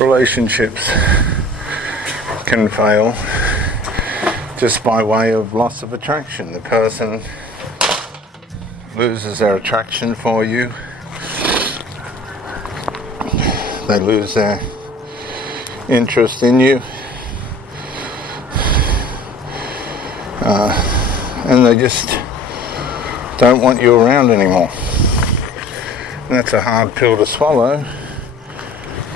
relationships can fail just by way of loss of attraction. The person loses their attraction for you. They lose their interest in you. And they just don't want you around anymore. And that's a hard pill to swallow,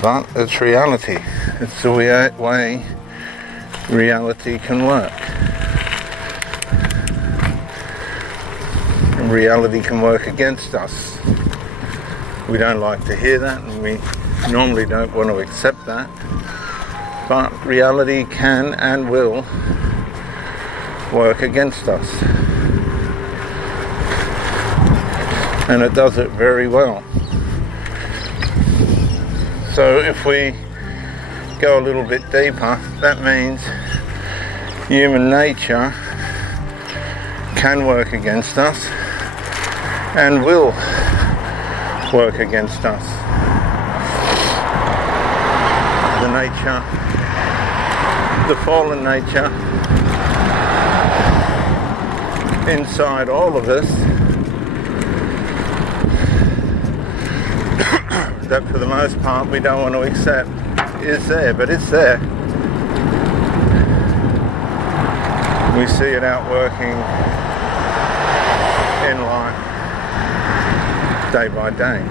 but it's reality. It's the way reality can work. And reality can work against us. We don't like to hear that, and we normally don't want to accept that, but reality can and will work against us, and it does it very well. So if we go a little bit deeper, that means human nature can work against us and will work against us. The fallen nature inside all of us, that for the most part we don't want to accept, is there, but it's there. We see it out working in life day by day.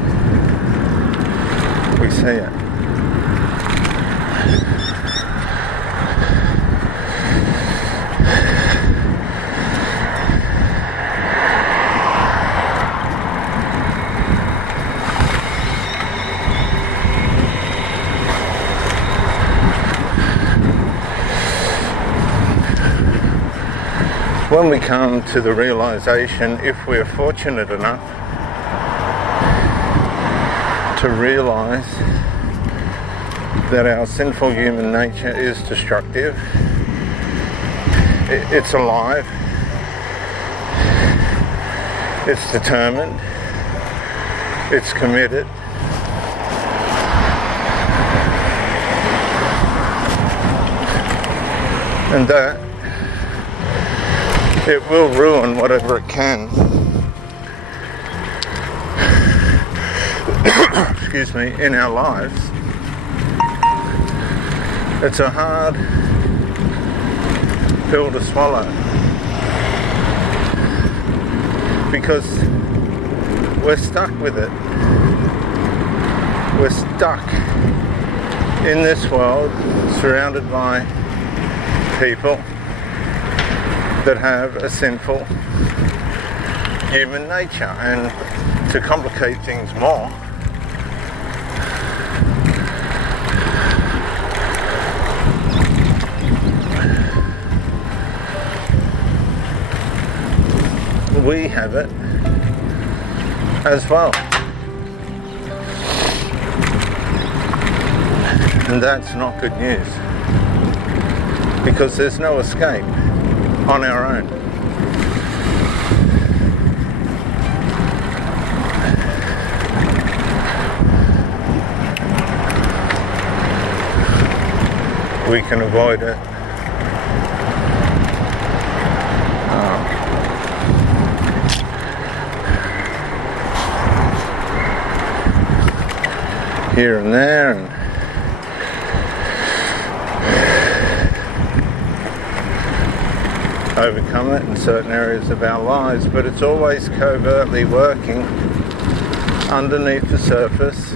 We see it. When we come to the realization, if we're fortunate enough to realize that our sinful human nature is destructive, it's alive, it's determined, it's committed, and that it will ruin whatever it can, excuse me, in our lives. It's a hard pill to swallow, because we're stuck with it. We're stuck in this world, surrounded by people that have a sinful human nature. And to complicate things more, we have it as well. And that's not good news, because there's no escape on our own. We can avoid it. Here and there, and overcome it in certain areas of our lives, but it's always covertly working underneath the surface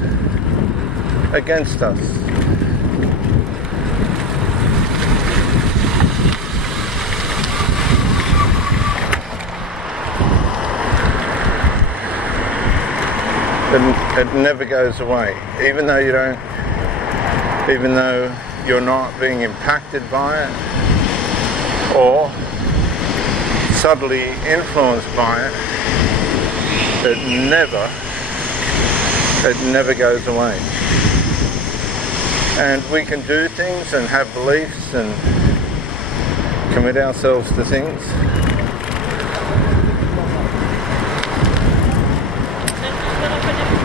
against us. It never goes away, even though you're not being impacted by it or subtly influenced by it. It never goes away. And we can do things and have beliefs and commit ourselves to things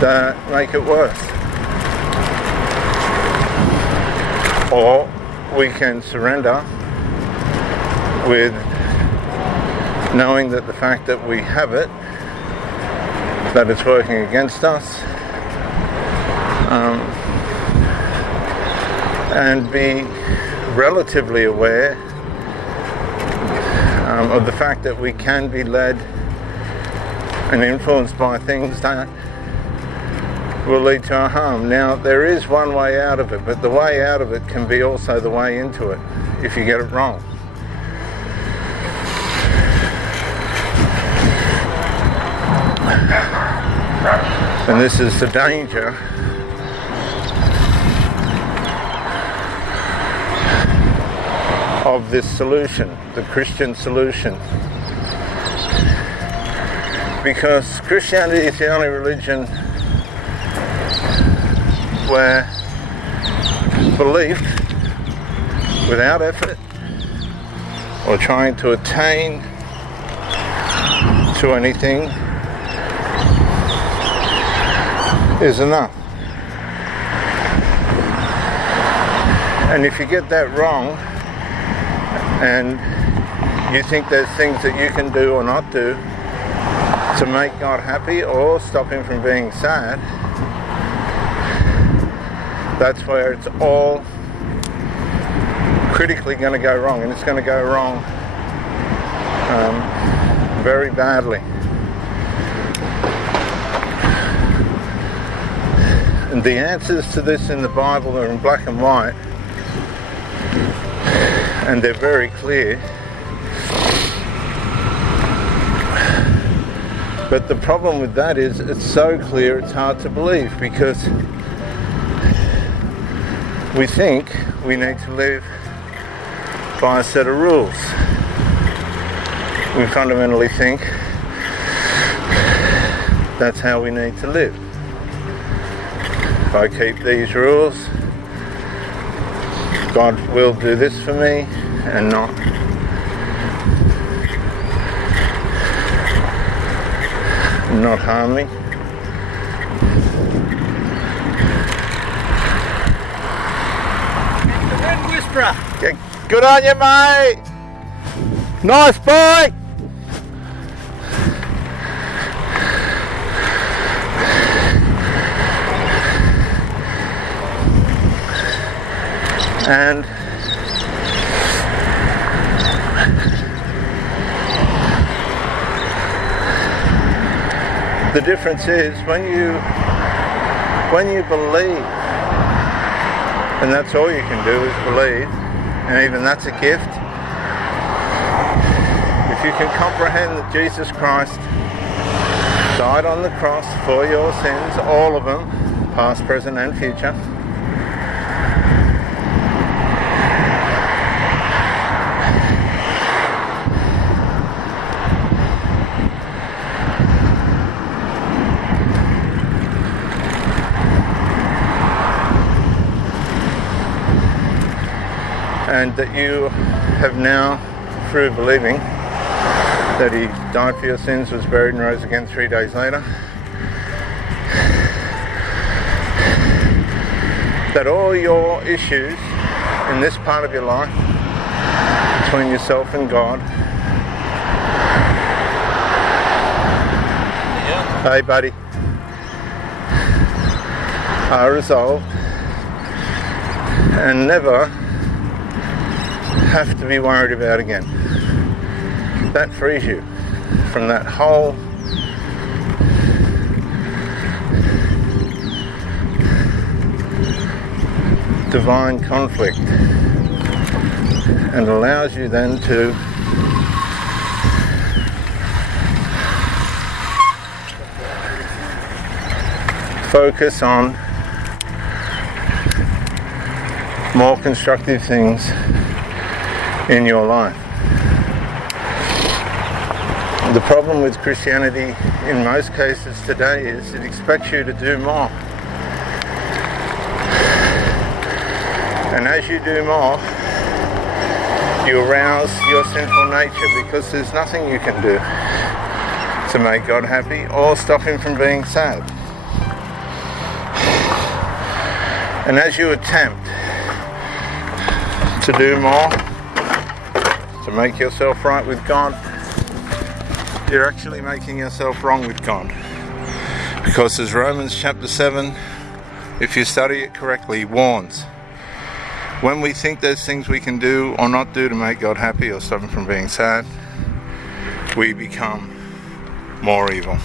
that make it worse. or we can surrender with knowing that the fact that we have it, that it's working against us, and be relatively aware of the fact that we can be led and influenced by things that will lead to our harm. Now, there is one way out of it, but the way out of it can be also the way into it if you get it wrong. And this is the danger of this solution, the Christian solution. Because Christianity is the only religion where belief without effort or trying to attain to anything is enough. And if you get that wrong and you think there's things that you can do or not do to make God happy or stop him from being sad, that's where it's all critically going to go wrong, and it's going to go wrong very badly. And the answers to this in the Bible are in black and white, and they're very clear. But the problem with that is it's so clear it's hard to believe, because we think we need to live by a set of rules. We fundamentally think that's how we need to live. If I keep these rules, God will do this for me and not harm me. The Red Whisperer. Yeah, good on you, mate. Nice boy. And the difference is when you believe, and that's all you can do is believe, and even that's a gift. If you can comprehend that Jesus Christ died on the cross for your sins, all of them, past, present and future, and that you have now, through believing that he died for your sins, was buried and rose again 3 days later, that all your issues in this part of your life between yourself and God, hey buddy, are resolved and never have to be worried about again. That frees you from that whole divine conflict and allows you then to focus on more constructive things in your life. The problem with Christianity in most cases today is it expects you to do more. And as you do more, you arouse your sinful nature, because there's nothing you can do to make God happy or stop him from being sad. And as you attempt to do more, to make yourself right with God, you're actually making yourself wrong with God. Because as Romans chapter 7, if you study it correctly, warns, when we think there's things we can do or not do to make God happy or stop him from being sad, we become more evil.